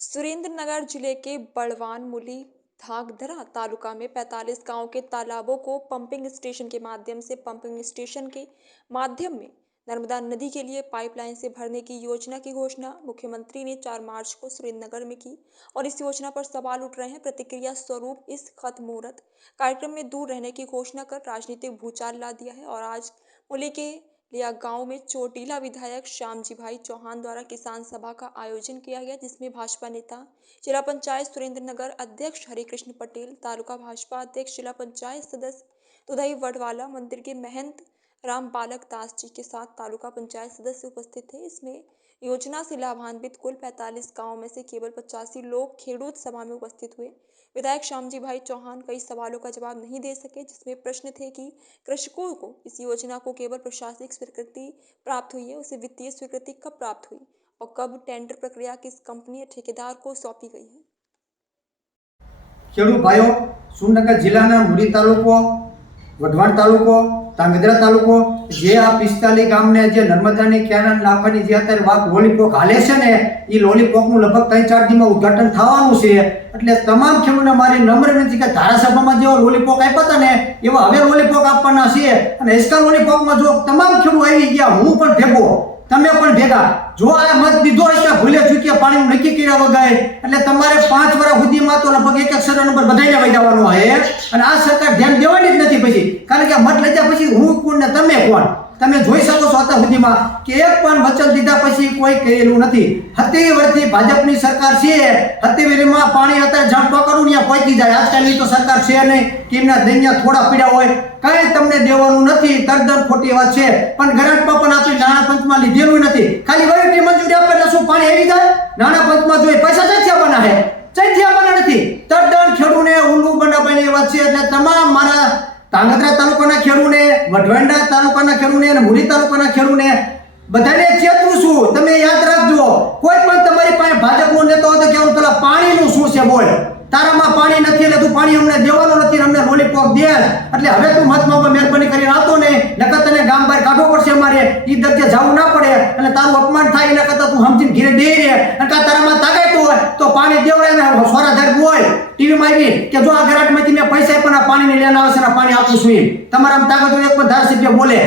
सुरेंद्रनगर जिले के बड़वान मुली धागधरा तालुका में 45 गांव के तालाबों को पंपिंग स्टेशन के माध्यम में नर्मदा नदी के लिए पाइपलाइन से भरने की योजना की घोषणा मुख्यमंत्री ने 4 मार्च को सुरेंद्रनगर में की और इस योजना पर सवाल उठ रहे हैं। प्रतिक्रिया स्वरूप इस खत्मुहूर्त कार्यक्रम में दूर रहने की घोषणा कर राजनीतिक भूचाल ला दिया है और आज मुली के लिया गांव में चोटीला विधायक श्यामजी भाई चौहान द्वारा किसान सभा का आयोजन किया गया, जिसमें भाजपा नेता जिला पंचायत सुरेंद्रनगर अध्यक्ष हरिकृष्ण पटेल, तालुका भाजपा अध्यक्ष, जिला पंचायत सदस्य दुधई वडवाला, मंदिर के महंत राम बालक दास जी के साथ तालुका पंचायत सदस्य उपस्थित थे। इसमें योजना से लाभान्वित कुल 45 गांव में से केवल 85 लोग खेडूत सभा में उपस्थित हुए। विधायक श्यामजी भाई चौहान कई सवालों का जवाब नहीं दे सके, जिसमें प्रश्न थे कि कृषकों को इस योजना को केवल प्रशासनिक स्वीकृति प्राप्त हुई है, उसे वित्तीय स्वीकृति कब प्राप्त हुई और कब टेंडर प्रक्रिया किस कंपनी या ठेकेदार को सौंपी गई है। खेडूत भाइयों, सुरेंद्रनगर जिल्लाना मुली तालुको, वढवाण तालुको, ધાંગધ્રા તાલુકો જે આ 45 ગામને જે નર્મદાની કેનાલ નાખવાની જે અત્યારે વાત લોલીપોક હાલે છે ને, એ લોલીપોકનું લગભગ 3-4 દીમાં ઉદ્ઘાટન થવાનું છે। એટલે તમામ ખેડૂતોને મારી નમ્ર વિનંતી કે ધારાસભામાં જેવા લોલીપોક આપ્યા હતા ને એવા હવે લોલીપોક આપવાના છે। અને એસકા લોલીપોકમાં જો તમામ ખેડૂત આવી ગયા, હું પણ ભેગો, તમે પણ ભેગા, જો આ મત દીધો હશે ભૂલે ચૂક્યા પાણીનું નક્કી કર્યા વગર, એટલે તમારે 5 વર્ષ સુધીમાં તો લગભગ એક સર્વે નંબર બધાઈને વહી જવાનો છે। અને આ સરકાર ધ્યાન દેવાની જ નથી પછી, કારણ કે મત લીધા પછી હું કોણ ને તમે કોણ, તમે જોઈ શકો છો અત્યાર સુધીમાં કે એક પણ વચન દીધા પછી કોઈ કરેલું નથી। 70 વર્ષથી ભાજપની સરકાર છે, 70 પાણી અત્યારે જંપ કરું ત્યાં પહોંચી જાય। આજકાલની તો સરકાર છે નહીં કે એમના દૈન્ય થોડા પીડ્યા હોય, કઈ તમને દેવાનું નથી, તદ્દન ખોટી વાત છે। પણ ગ્રાન્ટમાં પણ આપણી નાણાં પંચમાં લીધેલું નથી, ખાલી વહીવટી મંજૂરી આપે એટલે શું પાણી આવી જાય? નાણાં પંચમાં જોઈએ પૈસા ક્યાંથી આપવાના છે? ક્યાંથી આપવાના નથી, તદ્દન ખેડૂને ઊંડું બનાવવાની વાત છે। એટલે તમામ મારા ધાંગધ્રા તાલુકાના ખેડૂને, વઢવાણ તાલુકાના ખેડૂને અને મુલી તાલુકાના ખેડૂને બધાને ચેતવું છું, તમે યાદ રાખજો, કોઈ પણ તમારી પાસે ભાજપનો નેતા હોય તો કેવું પેલા પાણીનું શું છે બોલ, તારામાં પાણી નથી એટલે તું પાણી અમને દેવાનું નથી, અમને લોલીપોપ દે, એટલે હવે તું મતમાં મહેરબાની કરીને આવતો ને, નકર તને ગામ બહાર કાઢવો પડશે અમારે, ઈ દરજ્જે જવું ના પડે, અને તારું અપમાન થાય એના કરતા તું સમજીને ઘીરે દે રે, અને તારામાં તાકાત હોય તો પાણી દેવડે ને સોરાધાર હોય ટીવીમાં આવી કે જો આ ગરાટમાંથી મેં પૈસા પણ આ પાણીને લેના આવશે ને પાણી આપું છું, તમારામાં તાકાત હોય એક પણ ધારાસભ્ય બોલે।